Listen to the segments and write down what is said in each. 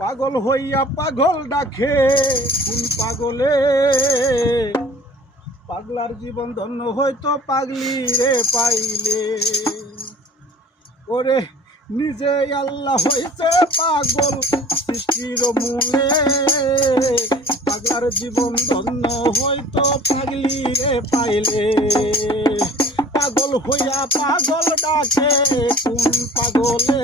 পাগল হইয়া পাগল ডাকে কোন পাগলে, পাগলার জীবন ধন্য হয়তো পাগলি রে পাইলে। ওরে নিজে আল্লাহ হইছে পাগল সৃষ্টির মূলে, পাগলার জীবন ধন্য হয়তো পাগলি রে পাইলে। পাগল হইয়া পাগল ডাকে কোন পাগলে,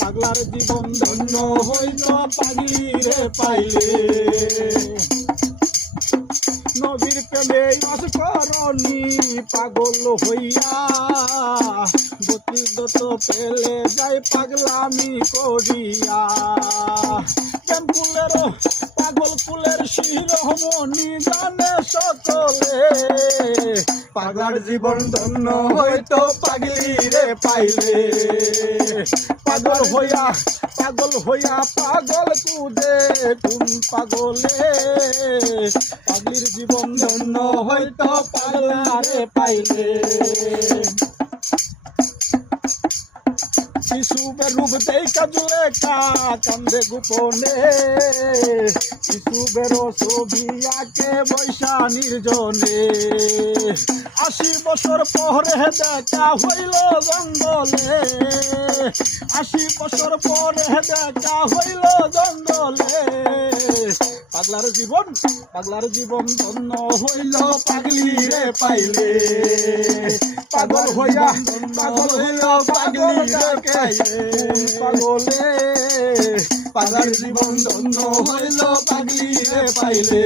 পাগলার জীবন ধন্য হইতো পাগলি রে পাইলে। নবীর প্রেমে বাস করনি পাগল হইয়া, গতিগত পেলে যাই পাগলামি করিয়া। প্রেম কুলের পাগল কুলের শিরোমণি জানে সকলে, পাগলার জীবন ধন্য হইতো পাগলি রে পাইলে। পাগল হইয়া পাগল কুদে কোন পাগলে, পাগলির জীবন ধন্য হইতো পাগলা রে পাইলে। শিশুবের রূপ দেখা জুলেখা কান্দে গোপনে, শিশুবের ছবি আঁকে বৈশা নির্জনে। ৮০ বছর পরে দেখা হইল জঙ্গলে, ৮০ বছর পরে দেখা হইল জঙ্গলে। পাগলার জীবন ধন্য হইল পাগলি রে পাইলে। পাগল হইয়া পাগলি রে পাইলে পাগলে, পাগলার জীবন ধন্য হইল পাগলি রে পাইলে।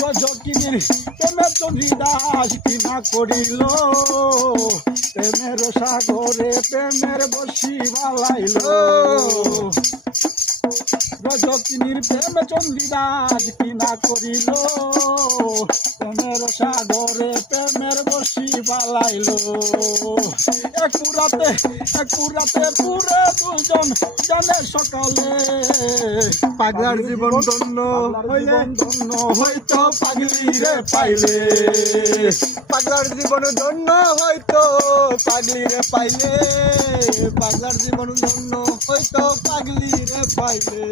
রজকিনীর প্রেমে চন্দ্রী দাস কিনা করিল, প্রেমের সাগরে প্রেমের বসি বালাইল। রজকিনীর প্রেমে চন্দ্রী দাস কিনা করিল, প্রেমের সাগরে প্রেমের বসি বালাইল। একুরাতে পুরে দুজন জানে সকালে, পাগলার জীবন ধন্য হইতো পাগলি রে পাইলে। পাগলার জীবন ধন্য হয়তো পাগলি রে পাইলে, পাগলার জীবন ধন্য হয়তো পাগলি রে পাইলে।